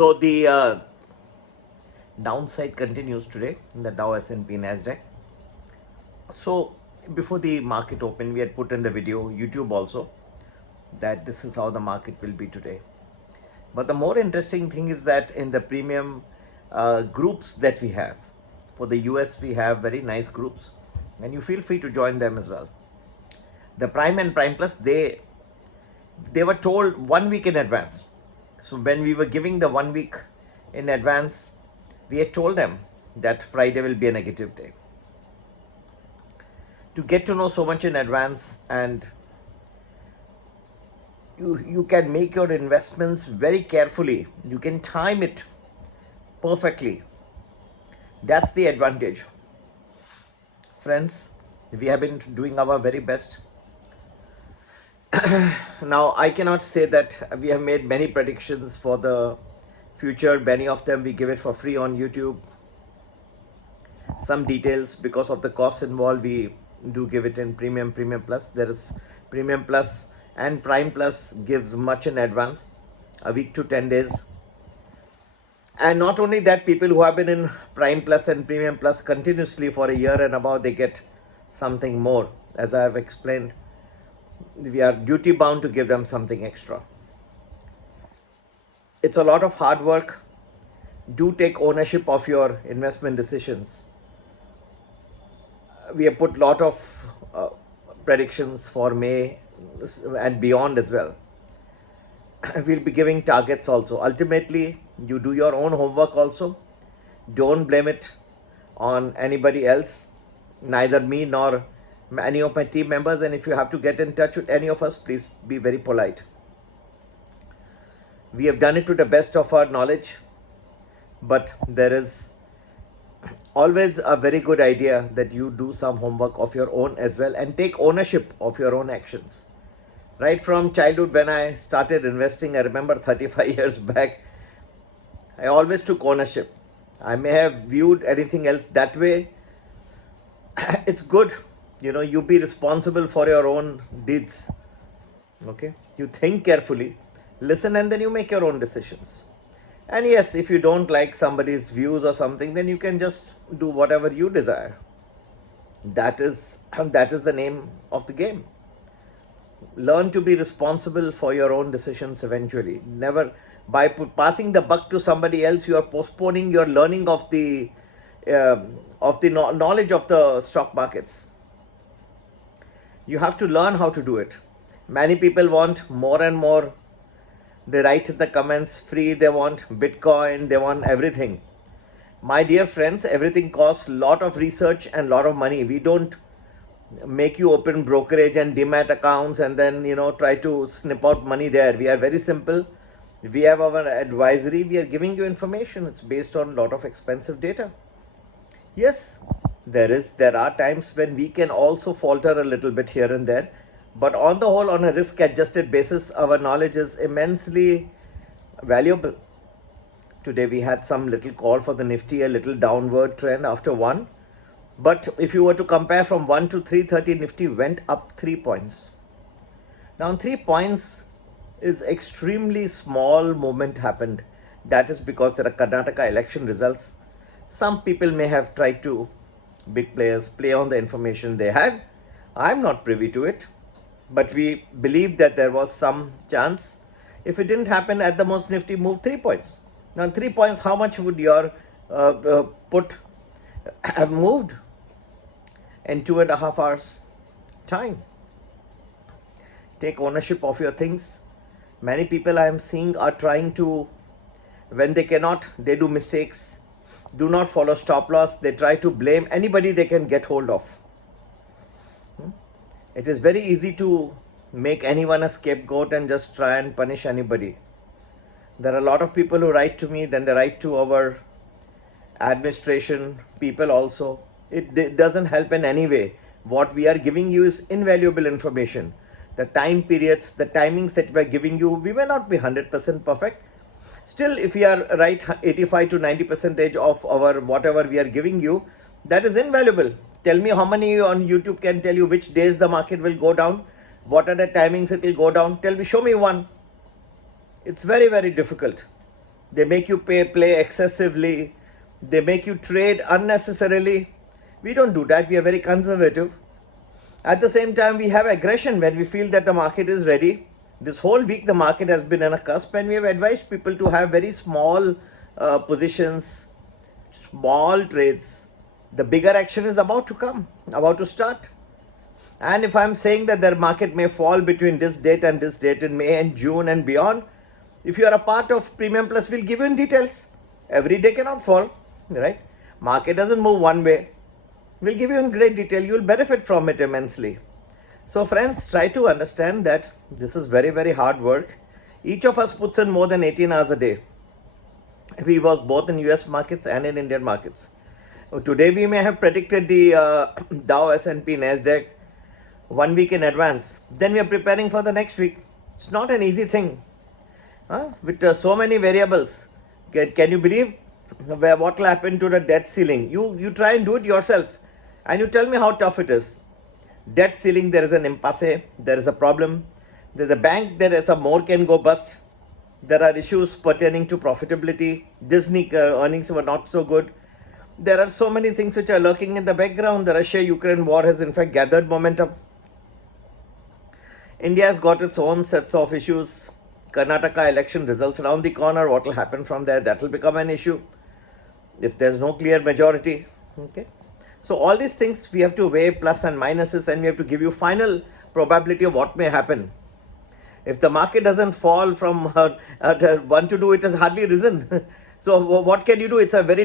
So the downside continues today in the Dow, S&P, Nasdaq. So before the market opened, we had put in the video, YouTube also, that this is how the market will be today. But the more interesting thing is that in the premium groups that we have, for the US we have very nice groups, and you feel free to join them as well. The Prime and Prime Plus, they were told 1 week in advance. So when we were giving the 1 week in advance, we had told them that Friday will be a negative day. To get to know so much in advance, and you can make your investments very carefully, you can time it perfectly. That's the advantage. Friends, we have been doing our very best. Now, I cannot say that we have made many predictions for the future. Many of them we give it for free on YouTube. Some details, because of the costs involved, we do give it in Premium Plus. There is Premium Plus, and Prime Plus gives much in advance, a week to 10 days. And not only that, people who have been in Prime Plus and Premium Plus continuously for a year and above, they get something more. As I have explained, we are duty bound to give them something extra. It's a lot of hard work. Do take ownership of your investment decisions. We have put a lot of predictions for May and beyond as well. We'll be giving targets also. Ultimately, you do your own homework also. Don't blame it on anybody else, neither me nor any of my team members. And if you have to get in touch with any of us, please be very polite. We have done it to the best of our knowledge, but there is always a very good idea that you do some homework of your own as well and take ownership of your own actions. Right from childhood, when I started investing, I remember 35 years back, I always took ownership. I may have viewed anything else that way. It's good, you be responsible for your own deeds. Okay, you think carefully, listen, and then you make your own decisions. And yes, if you don't like somebody's views or something, then you can just do whatever you desire. That is the name of the game. Learn to be responsible for your own decisions eventually. Never, by passing the buck to somebody else, you are postponing your learning of the knowledge of the stock markets. You have to learn how to do it. Many people want more and more. They write in the comments, free, they want Bitcoin, they want everything. My dear friends, everything costs a lot of research and a lot of money. We don't make you open brokerage and demat accounts and then, try to snip out money there. We are very simple. We have our advisory. We are giving you information. It's based on a lot of expensive data. Yes, there are times when we can also falter a little bit here and there. But on the whole, on a risk-adjusted basis, our knowledge is immensely valuable. Today we had some little call for the Nifty, a little downward trend after one. But if you were to compare from 1 to 330, Nifty went up 3 points. Now 3 points is extremely small movement happened. That is because there are Karnataka election results. Some people may have tried to, big players, play on the information they had. I'm not privy to it. But we believe that there was some chance. If it didn't happen, at the most Nifty moved 3 points. Now 3 points, how much would your put have moved in 2.5 hours time? Take ownership of your things. Many people I am seeing are trying to, when they cannot, they do mistakes. Do not follow stop loss. They try to blame anybody they can get hold of. It is very easy to make anyone a scapegoat and just try and punish anybody. There are a lot of people who write to me, then they write to our administration people also. It doesn't help in any way. What we are giving you is invaluable information. The time periods, the timings that we are giving you, we may not be 100% perfect. Still, if we are right 85 to 90% of our whatever we are giving you, that is invaluable. Tell me how many on YouTube can tell you which days the market will go down, what are the timings it will go down. Show me one. It's very, very difficult. They make you play excessively. They make you trade unnecessarily. We don't do that. We are very conservative. At the same time, we have aggression when we feel that the market is ready. This whole week, the market has been on a cusp, and we have advised people to have very small positions, small trades. The bigger action is about to come, about to start. And if I'm saying that the market may fall between this date and this date in May and June and beyond, if you are a part of Premium Plus, we'll give you in details. Every day cannot fall, right? Market doesn't move one way. We'll give you in great detail. You'll benefit from it immensely. So friends, try to understand that this is very, very hard work. Each of us puts in more than 18 hours a day. We work both in US markets and in Indian markets. Today we may have predicted the Dow, S&P, Nasdaq 1 week in advance. Then we are preparing for the next week. It's not an easy thing. With so many variables. Can you believe what will happen to the debt ceiling? You try and do it yourself. And you tell me how tough it is. Debt ceiling, there is an impasse. There is a problem. There's a bank, there is a more can go bust. There are issues pertaining to profitability. Disney earnings were not so good. There are so many things which are lurking in the background. The Russia-Ukraine war has in fact gathered momentum. India has got its own sets of issues. Karnataka election results around the corner. What will happen from there? That will become an issue if there's no clear majority. Okay. So all these things we have to weigh plus and minuses, and we have to give you final probability of what may happen. If the market doesn't fall from 1 to 2, it has hardly risen. So what can you do? It's a very